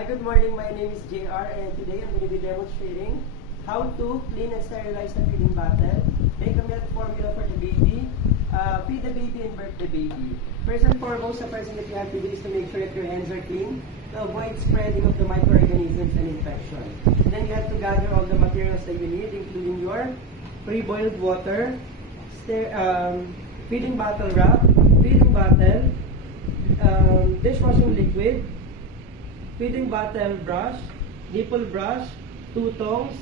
Hi, good morning. My name is JR and today I'm going to be demonstrating how to clean and sterilize the feeding bottle, make a milk formula for the baby, feed the baby and burp the baby. First and foremost, the first thing that you have to do is to make sure that your hands are clean to avoid spreading of the microorganisms and infection. Then you have to gather all the materials that you need, including your pre-boiled water, feeding bottle wrap, feeding bottle, dishwashing liquid, feeding bottle brush, nipple brush, 2 tongs,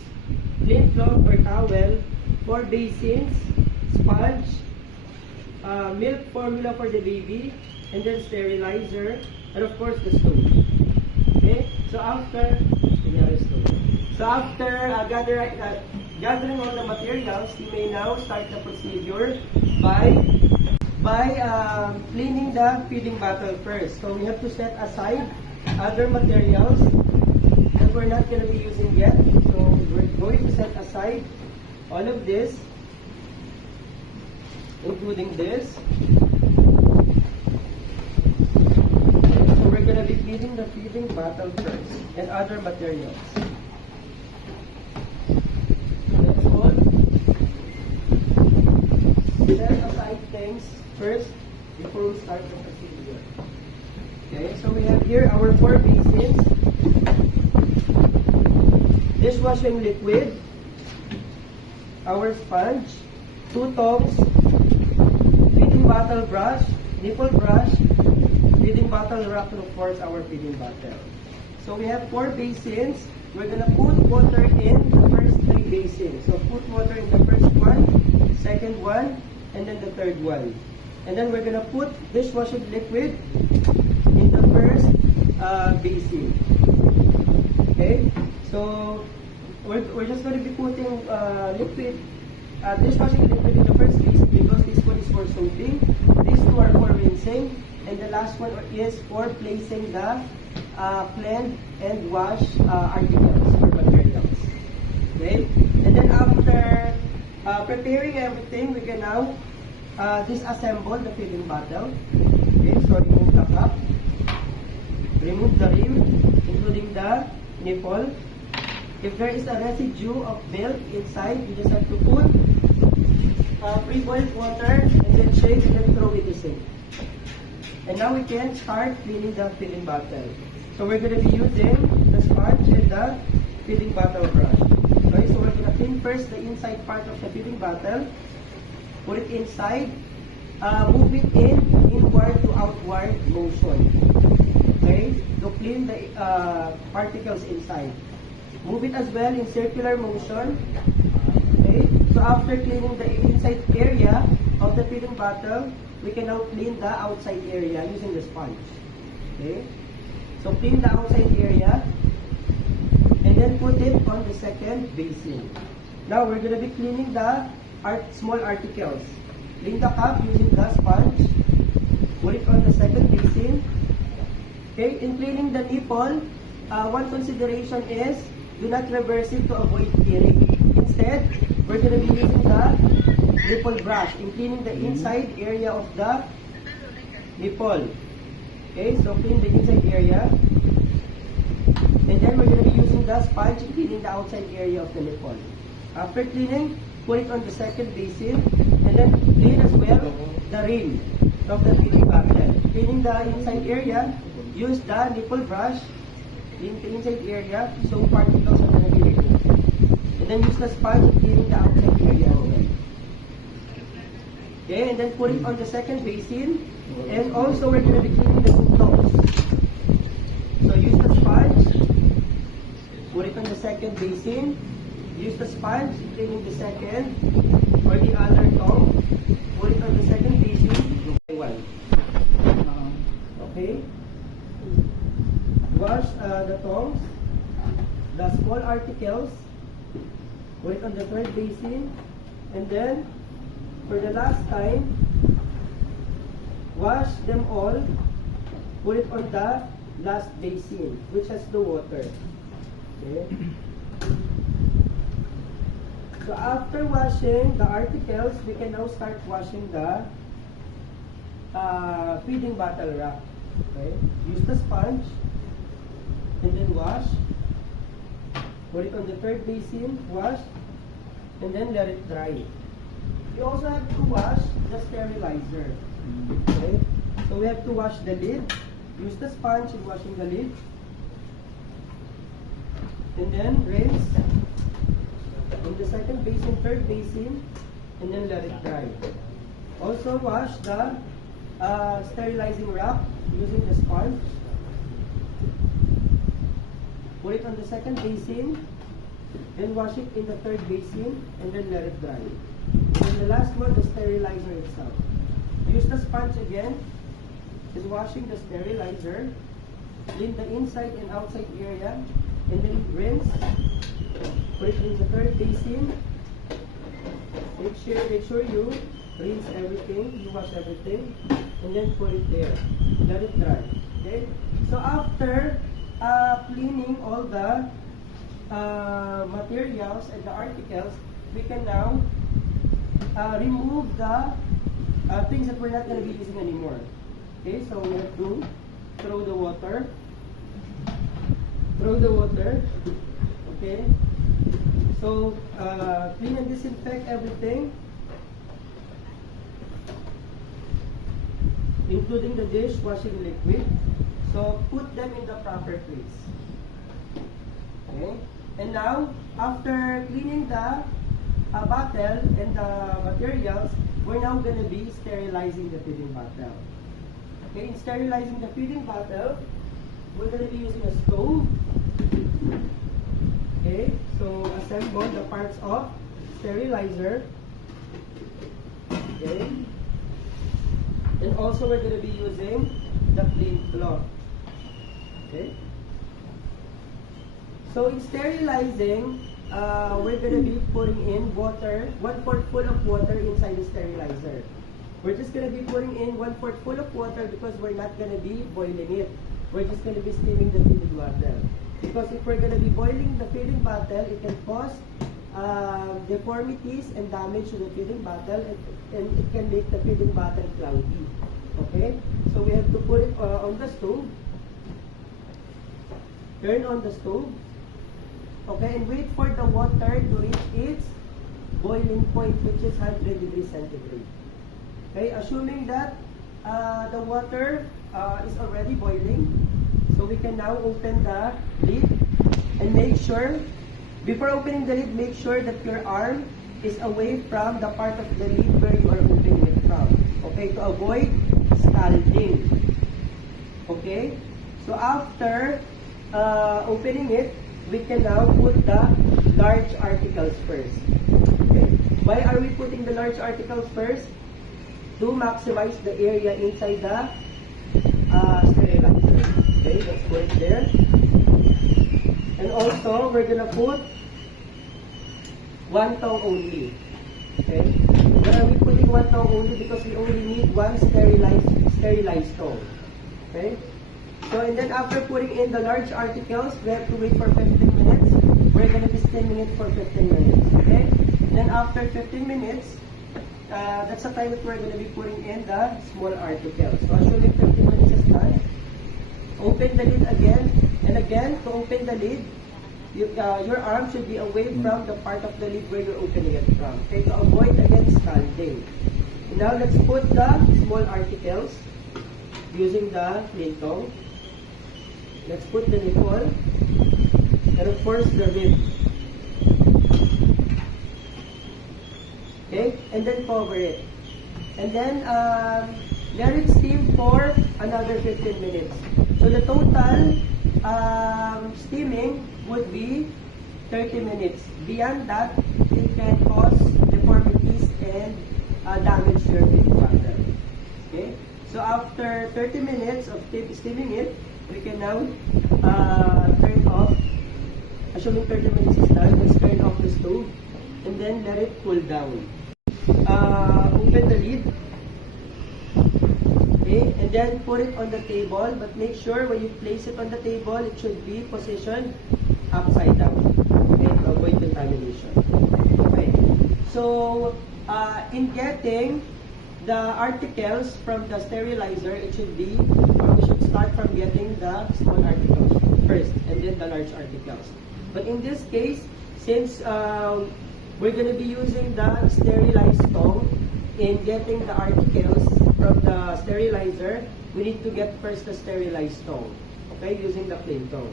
clean cloth or towel, 4 basins, sponge, milk formula for the baby, and then sterilizer, and of course the stove. Okay, so after gathering all the materials, you may now start the procedure by cleaning the feeding bottle first. So we have to set aside other materials that we're not going to be using yet. So we're going to set aside all of this, including this. So we're going to be cleaning the feeding bottle first and other materials. Let's all set aside things first before we start the procedure. Okay, so we have here our 4 basins, dishwashing liquid, our sponge, 2 tongs, feeding bottle brush, nipple brush, feeding bottle wrap, and of course our feeding bottle. So we have 4 basins. We're gonna put water in the first 3 basins. So put water in the first one, second one, and then the third one. And then we're gonna put dishwashing liquid in the first basin. Okay, so we're just going to be putting dishwashing liquid in the first basin because this one is for soaping, these 2 are for rinsing, and the last one is for placing the cleaned and wash articles or materials. Okay, and then after preparing everything, we can now disassemble the feeding bottle. Okay, so remove the cup, remove the rim, including the nipple. If there is a residue of milk inside, you just have to put pre-boiled water and then shake and then throw it to sink. And now we can start cleaning the feeding bottle. So we're going to be using the sponge and the feeding bottle brush. Okay, so we're going to clean first the inside part of the feeding bottle. Put it inside, move it in inward to outward motion. Okay, to clean the particles inside. Move it as well in circular motion. Okay, so after cleaning the inside area of the feeding bottle, we can now clean the outside area using the sponge. Okay, so clean the outside area and then put it on the second basin. Now we're going to be cleaning the small articles. Clean the cup using the sponge. Put it on the second basin. Okay, in cleaning the nipple, one consideration is do not reverse it to avoid tearing. Instead, we're going to be using the nipple brush in cleaning the inside area of the nipple. Okay, so clean the inside area. And then we're going to be using the sponge in cleaning the outside area of the nipple. After cleaning, put it on the second basin and then clean as well the rim of the feeding bottle. Cleaning the inside area, use the nipple brush in the inside area so particles are going to be removed. And then use the sponge cleaning the outside area as well. Okay, and then put it on the second basin. And also we're going to be cleaning the 2 tongs. So use the sponge, put it on the second basin. Use the sponge cleaning the second or the other tongue. Put it on the second basin. Okay. Wash the tongs, the small articles. Put it on the third basin. And then, for the last time, wash them all. Put it on the last basin, which has the water. Okay. So after washing the articles, we can now start washing the feeding bottle wrap. Okay? Use the sponge and then wash. Put it on the third basin, wash, and then let it dry. You also have to wash the sterilizer. Okay? So we have to wash the lid. Use the sponge in washing the lid. And then rinse in the second basin, third basin, and then let it dry. Also wash the sterilizing wrap using the sponge. Put it on the second basin, then wash it in the third basin, and then let it dry. And the last one, the sterilizer itself. Use the sponge again. Is washing the sterilizer, clean the inside and outside area, and then rinse. Put it in the third basin. Make sure you rinse everything, you wash everything, and then put it there. Let it dry. Okay? So after cleaning all the materials and the articles, we can now remove the things that we're not going to be using anymore. Okay, so we have to throw the water. Okay, so clean and disinfect everything, including the dishwashing liquid. So put them in the proper place. Okay, and now after cleaning the bottle and the materials, we're now going to be sterilizing the feeding bottle. Okay, in sterilizing the feeding bottle, we're going to be using a stove. Okay, so assemble the parts of sterilizer. Okay, and also we're going to be using the clean cloth. Okay, so in sterilizing, we're going to be putting in water, 1/4 full of water inside the sterilizer. We're just going to be putting in 1/4 full of water because we're not going to be boiling it. We're just going to be steaming the feeding bottle. Because if we're going to be boiling the feeding bottle, it can cause deformities and damage to the feeding bottle, and it can make the feeding bottle cloudy. Okay? So we have to put it on the stove. Turn on the stove. Okay? And wait for the water to reach its boiling point, which is 100 degrees centigrade. Okay, assuming that the water is already boiling, so we can now open the lid and make sure, before opening the lid, make sure that your arm is away from the part of the lid where you are opening it from. Okay, to avoid scalding. Okay, so after opening it, we can now put the large articles first. Okay, why are we putting the large articles first? To maximize the area inside the sterilizer. Okay, let's put it there. And also, we're gonna put one tongue only. Okay, why are we putting one tongue only? Because we only need one sterilized tongue. Okay, so and then after putting in the large articles, we have to wait for 15 minutes. We're gonna be steaming it for 15 minutes. Okay, then after 15 minutes, that's the time that we're going to be putting in the small articles. So assuming 15 minutes is done, open the lid again, and again, to open the lid, your arm should be away from the part of the lid where you're opening it from. Okay, to avoid again scalding. Now let's put the small articles using the clean tongue. Let's put the nipple, and of course the rib. Okay, and then cover it. And then let it steam for another 15 minutes. So the total steaming would be 30 minutes. Beyond that, it can cause deformities and damage your feeding bottle. Okay, so after 30 minutes of steaming it, we can now turn off. Assuming 30 minutes is done, let's turn off the stove and then let it cool down. Open the lid, okay, and then put it on the table, but make sure when you place it on the table, it should be positioned upside down, okay, to avoid contamination. Okay, so in getting the articles from the sterilizer, it should be, we should start from getting the small articles. first, and then the large articles. But in this case, since we're going to be using the sterilized tongue in getting the articles from the sterilizer, we need to get first the sterilized tongue, okay, using the plain tongue.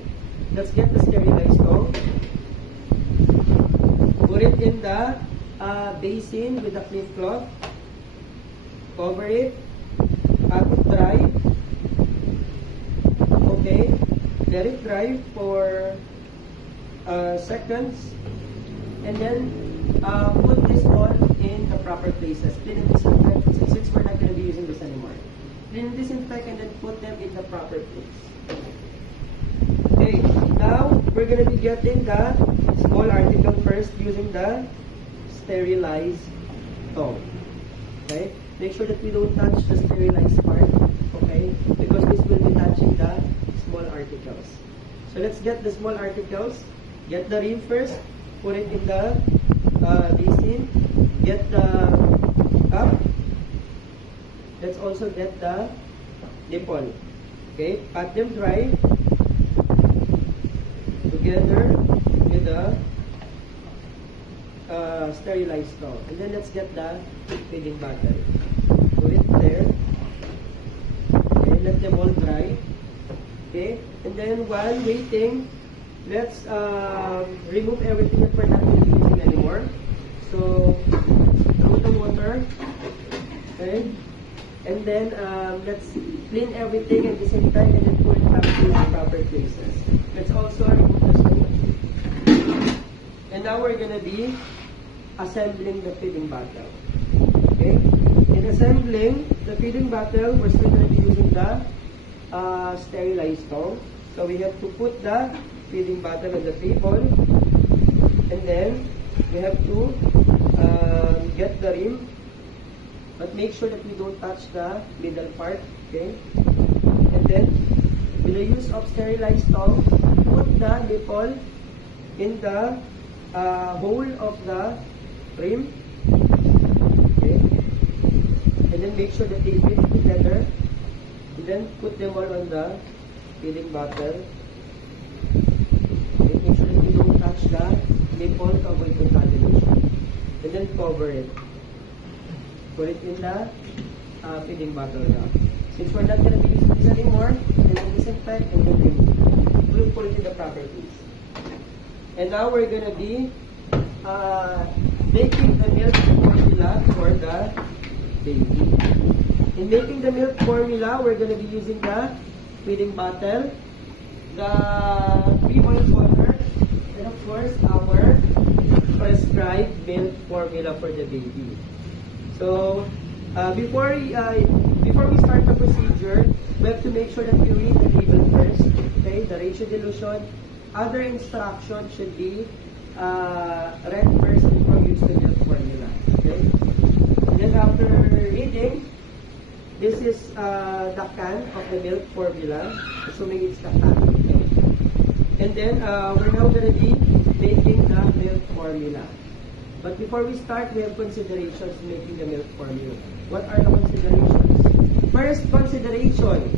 Let's get the sterilized tongue. Put it in the basin with the clean cloth. Cover it. Have it dry. Okay. Let it dry for seconds. And then put this all in the proper places. Clean and disinfect, since we're not going to be using this anymore. Clean and disinfect and then put them in the proper place. Okay, now we're going to be getting the small article first using the sterilized tongue. Okay, make sure that we don't touch the sterilized part, okay, because this will be touching the small articles. So let's get the small articles. Get the rim first, put it in the basin. Get the cup. Let's also get the nipple. Okay, pat them dry together with the sterilized tongue. And then let's get the feeding bottle. Put it there. Okay, let them all dry. Okay, and then while waiting, let's remove everything that we're not using anymore. So throw the water. Okay, and then let's clean everything at the same time and then put it back to the proper places. Let's also remove the stove. And now we're gonna be assembling the feeding bottle. Okay, in assembling the feeding bottle, we're still gonna be using the sterilized tongue. So we have to put the feeding bottle on the table, and then we have to get the rim, but make sure that we don't touch the middle part. Okay, and then with the use of sterilized tongue, put the nipple in the hole of the rim. Okay, and then make sure that they fit together, and then put them all on the feeding bottle. Make sure that you don't touch the nipple to avoid contamination. And then cover it. Put it in the feeding bottle now. Since we're not going to be using this anymore, then we'll disinfect and then remove. We'll put it in the proper place. And now we're going to be making the milk formula for the baby. In making the milk formula, we're going to be using the feeding bottle, the pre-boiled water, and of course our prescribed milk formula for the baby. So before we start the procedure, we have to make sure that we read the label first. Okay, the ratio dilution, other instructions should be read first before we use the milk formula. Okay, and then after reading, this is the can of the milk formula, assuming it's the can. Okay? And then we're now going to be making the milk formula. But before we start, we have considerations making the milk formula. What are the considerations? First consideration,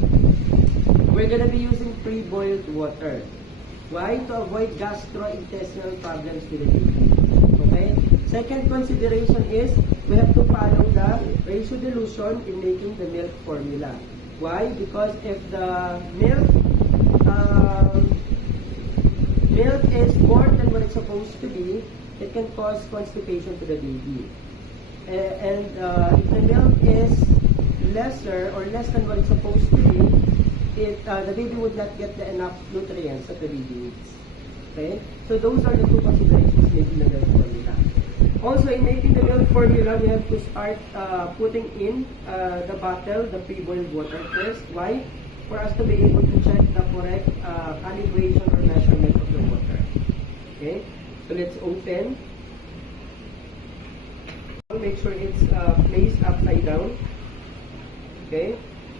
we're going to be using pre-boiled water. Why? To avoid gastrointestinal problems with the baby. Okay? Second consideration is we have to follow the ratio dilution in making the milk formula. Why? Because if the milk is more than what it's supposed to be, it can cause constipation to the baby. And if the milk is lesser or less than what it's supposed to be, the baby would not get the enough nutrients that the baby needs. Okay? So those are the two considerations making the milk formula. Also, in making the milk formula, we have to start putting in the bottle, the pre-boiled water first. Why? For us to be able to check the correct calibration or measurement of the water. Okay? So let's open. Make sure it's placed upside down. Okay?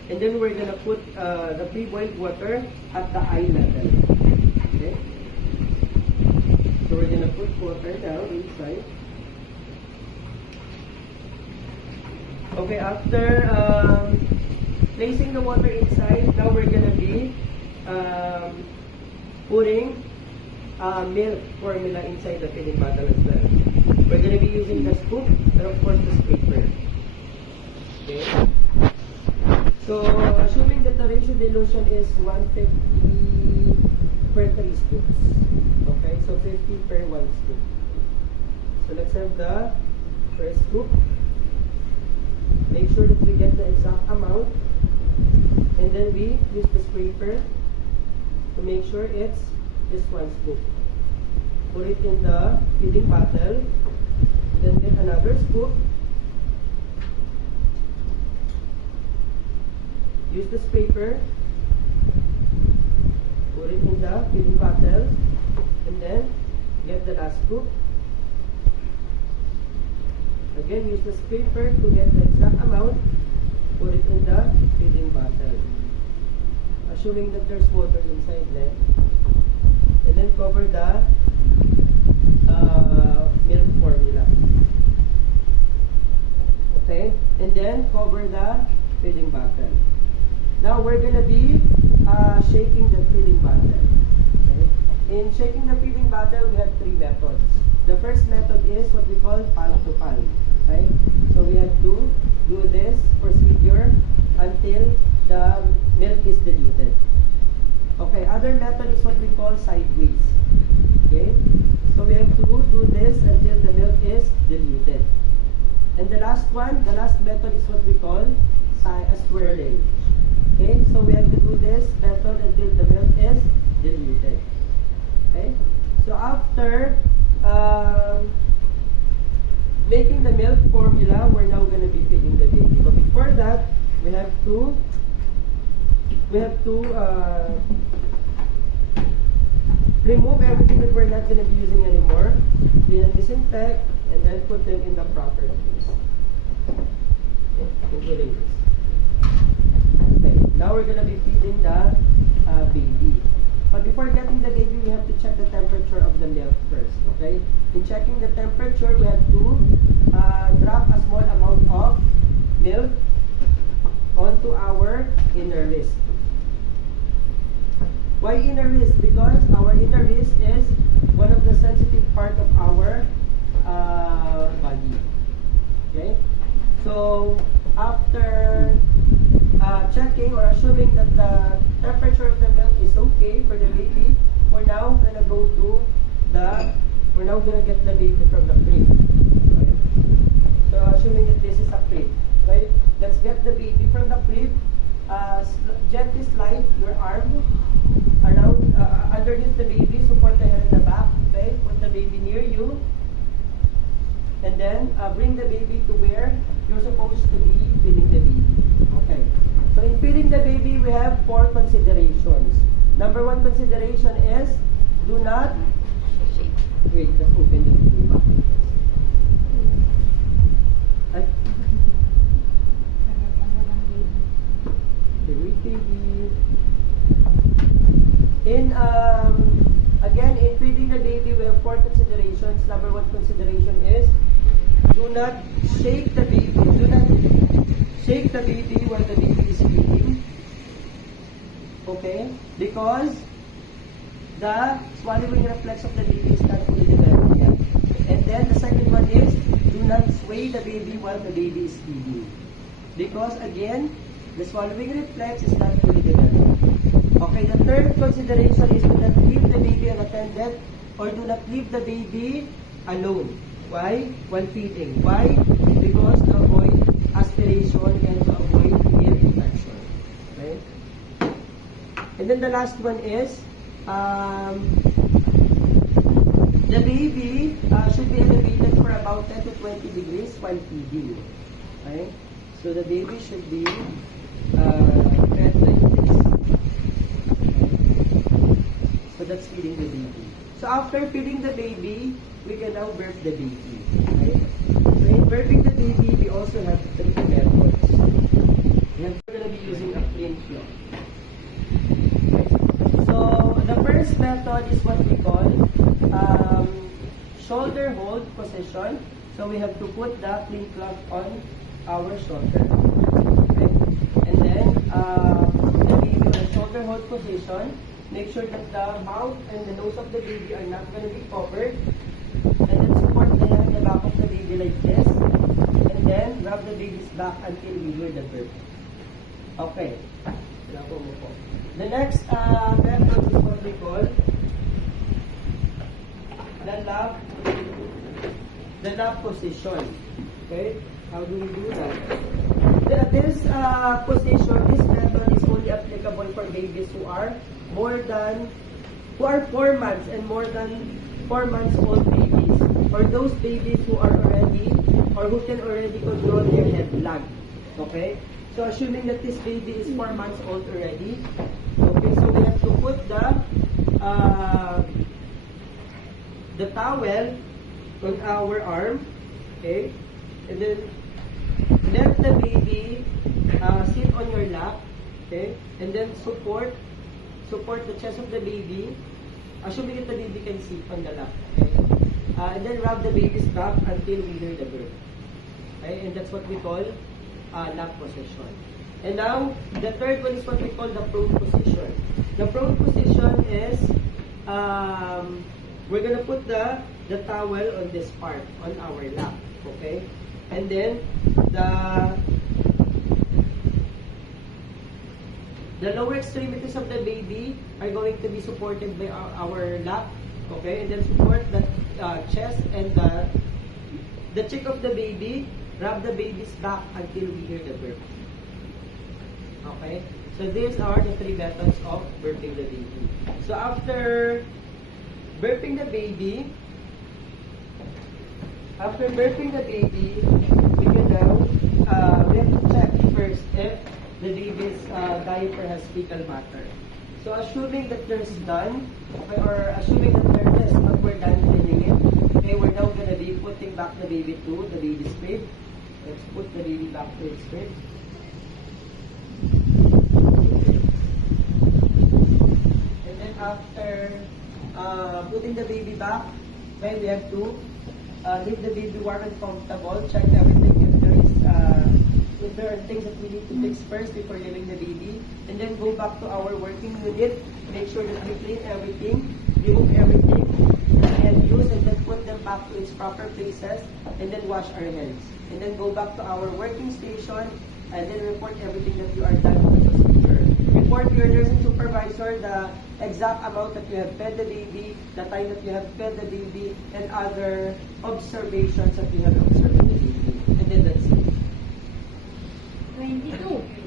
And then we're gonna put the pre-boiled water at the eye level. Okay? So we're gonna put water down inside. Okay, after placing the water inside, now we're gonna be putting milk formula inside the feeding bottle as well. We're going to be using the scoop and of course the scraper. Okay. So, assuming that the ratio dilution is 150 per 3 scoops. Okay, so 50 per 1 scoop. So, let's have the first scoop. Make sure that we get the exact amount. And then we use the scraper to make sure it's just 1 scoop. Put it in the feeding bottle. Then get another scoop. Use the scraper. Put it in the feeding bottle. And then get the last scoop. Again, use the scraper to get the exact amount. Put it in the feeding bottle. Assuming that there's water inside there. And then cover the milk formula. Okay? And then cover the feeding bottle. Now we're going to be shaking the feeding bottle. Okay? In shaking the feeding bottle, we have 3 methods. The first method is what we call palm to palm. Okay? So we have to do this procedure until the milk is diluted. Okay, other method is what we call sideways. Okay, so we have to do this until the milk is diluted. And the last method is what we call swirling. Okay, so we have to do this method until the milk is diluted. Okay, so after making the milk formula, we're now going to be feeding the baby. But before that, we have to remove everything that we're not going to be using anymore, clean and disinfect, and then put them in the proper place. Okay, including this. Okay, now we're going to be feeding the baby. But before getting the baby, we have to check the temperature of the milk first. Okay? In checking the temperature, we have to drop a small amount of milk onto our inner wrist. Why inner wrist? Because our inner wrist is one of the sensitive part of our body. Okay? So, after checking or assuming that the temperature of the milk is okay for the baby, we're now gonna get the baby from the crib. Okay? So, assuming that this is a crib, right? Let's get the baby from the crib. Gently slide your arm around underneath the baby, support the head in the back. Okay, put the baby near you, and then bring the baby to where you're supposed to be feeding the baby. Okay, so in feeding the baby, we have 4 considerations. Number 1 consideration is do not wait. Let's open the baby. Again, in feeding the baby, we have 4 considerations. Number 1 consideration is do not shake the baby. Do not shake the baby while the baby is feeding. Okay? Because the swallowing reflex of the baby is not fully developed yet. And then the second one is do not sway the baby while the baby is feeding. Because again, the swallowing reflex is not fully developed. Okay, the third consideration is do not leave the baby unattended or do not leave the baby alone. Why? While feeding. Why? Because to avoid aspiration and to avoid ear infection. Okay? And then the last one is the baby should be elevated for about 10 to 20 degrees while feeding. Okay? So the baby should be fed like this. So that's feeding the baby. So after feeding the baby, we can now burp the baby. Right? So in burping the baby, we also have 3 methods. We're going to be using a clean cloth. So the first method is what we call shoulder hold position. So we have to put the clean cloth on our shoulder. Okay? And then the baby on the shoulder hold position. make sure that the mouth and the nose of the baby are not going to be covered. And then support the head and the back of the baby like this. And then rub the baby's back until we hear the burp. Okay. The next method is what we call the lap position. Okay? How do we do that? This position, this method is only applicable for babies who are 4 months and more than 4 months old babies, or those babies who are already or who can already control their head lag. Okay? So assuming that this baby is 4 months old already, okay, so we have to put the towel on our arm, okay, and then let the baby sit on your lap, okay, and then support the chest of the baby, assuming that the baby can sit on the lap, okay, and then rub the baby's back until we hear the burp, okay, and that's what we call lap position. And now the third one is what we call the prone position. The prone position is we're gonna put the towel on this part on our lap, okay, and then the lower extremities of the baby are going to be supported by our lap, okay, and then support the chest and the cheek of the baby. Rub the baby's back until we hear the burp. Okay, so these are the 3 methods of burping the baby. So after burping the baby, we can now we have to check first if the baby's diaper has fecal matter. So assuming that there's none, okay, or assuming that there is, but we're done cleaning it, okay, we're now going to be putting back the baby to the baby's crib. Let's put the baby back to its crib. And then after putting the baby back, okay, we have to leave the baby warm and comfortable. Check everything if there are things that we need to fix first before giving the baby, and then go back to our working unit. Make sure that we clean everything, remove everything that we had used, and then put them back to its proper places, and then wash our hands. And then go back to our working station, and then report everything that you are done with the procedure. Report to your nursing supervisor the exact amount that you have fed the baby, the time that you have fed the baby, and other observations that you have observed in the baby. And then that's it. 22.